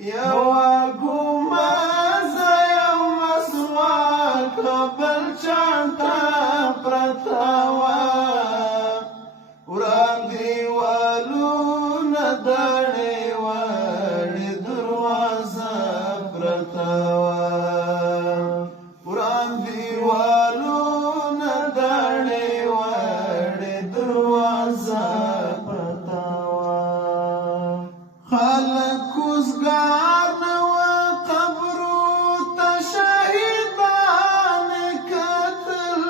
یوه ګومزه یو مسواک بل چاته پرته وه وران دیوالونه دړې وړې دروازه پرته وه وران دیوالونه دړې وړې دروازه پرته وه خلک کوزګار نه وه قبرو ته شهیدان کتل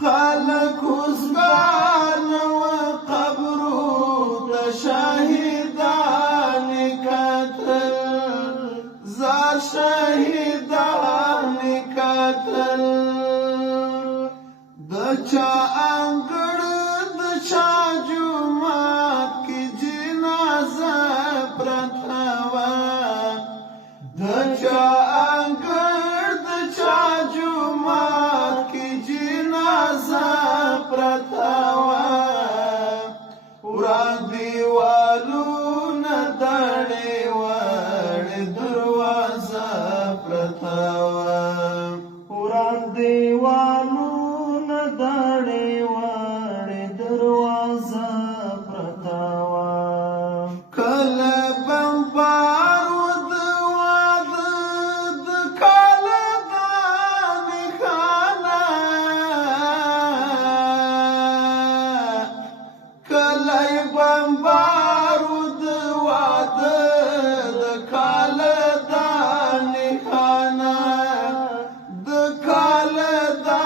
خلک کوزګار نه وه قبرو ته شهیدان کتل زار شهیدان کتل د چا انګړ د چا جومات کې جنازه پرته وه د چا انګړ د چا جومات کې جنازه پرته وه وران دیوالونه دړې وړې دروازه پرته وه وران دیوالونه دړې وړې دروازه پرته وه کله بمبار و د واده د کاله دا نښانه کله بمبار و د واده د کاله دا نښانه د کاله دا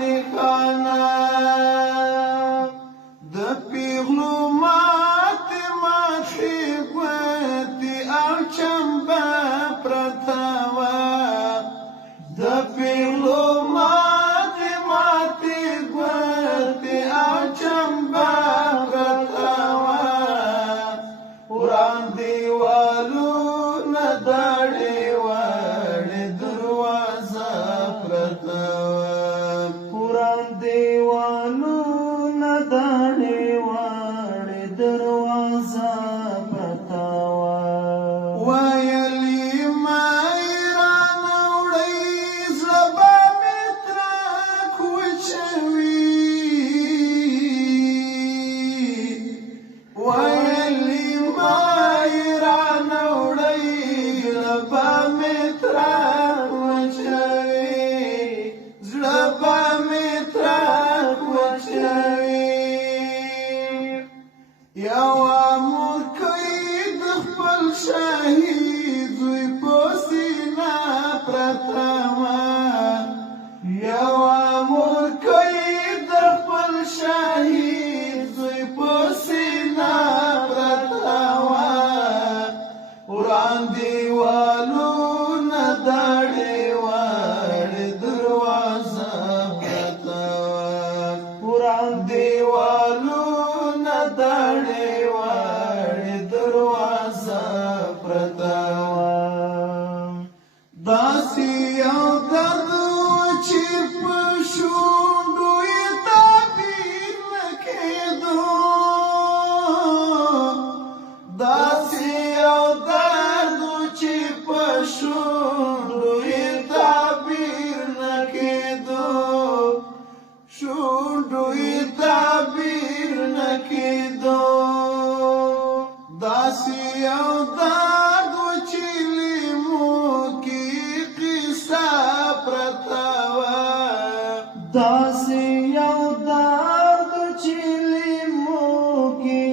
نښانه د پیغلو ماتې ماتې ګوتې او چمبه پرته وه د پیغلو ماتې ماتې ګوتې او چمبه پرته وه وران دیوالونه دړې وړې دروازه پرته وه وران دیوالونه دړې وړې دروازه پرته وه ویل یې مای رانه وړئ زړه به مې ترک وچوي ویل یې مای رانه وړئ زړه به مې ترک وچوي زړه به مې ترک وچوي یوه مورکۍ د خپل شهید زوی په سینه پرته وه یوه مورکۍ د خپل شهید زوی په سینه پرته وه وران دیوالونه دړې وړې دروازه پرته وه وران دیوالونه دړې وړې دروازه پرته وه داسې یو درد و چې په شونډو یې تعبیر نه کېدو داسې یو درد و چې په شونډو یې تعبیر نه کېدو شونډو یې تعبیر نه کېدو داسې یو درد و چې لیمو کې قصه پرته وه داسې یو درد و چې لیمو کې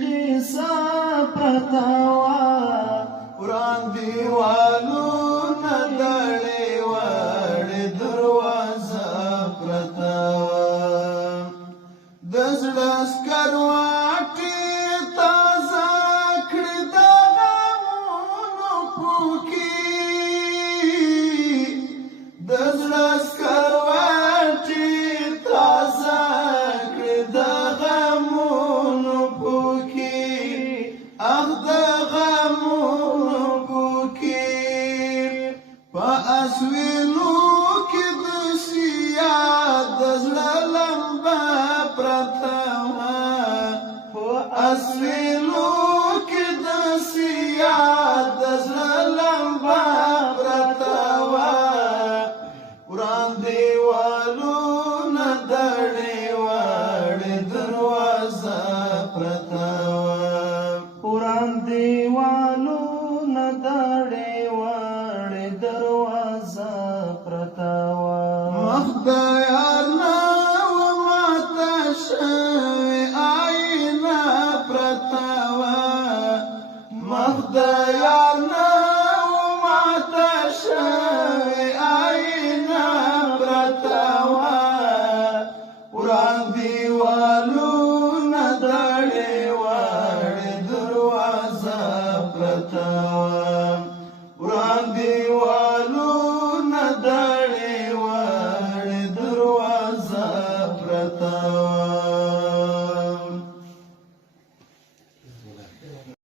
قصه پرته وه وران دیوالونه دړې وړې دروازه پرته وه د زړه سکروټې تازه کړې د غمونو پوکي د زړه سکروټې تازه کړې د غمونو پوکي اخ د غمونو پوکي په اسویلو کې د سیاد د زړه لمبه پرته وه په اسویلو خدای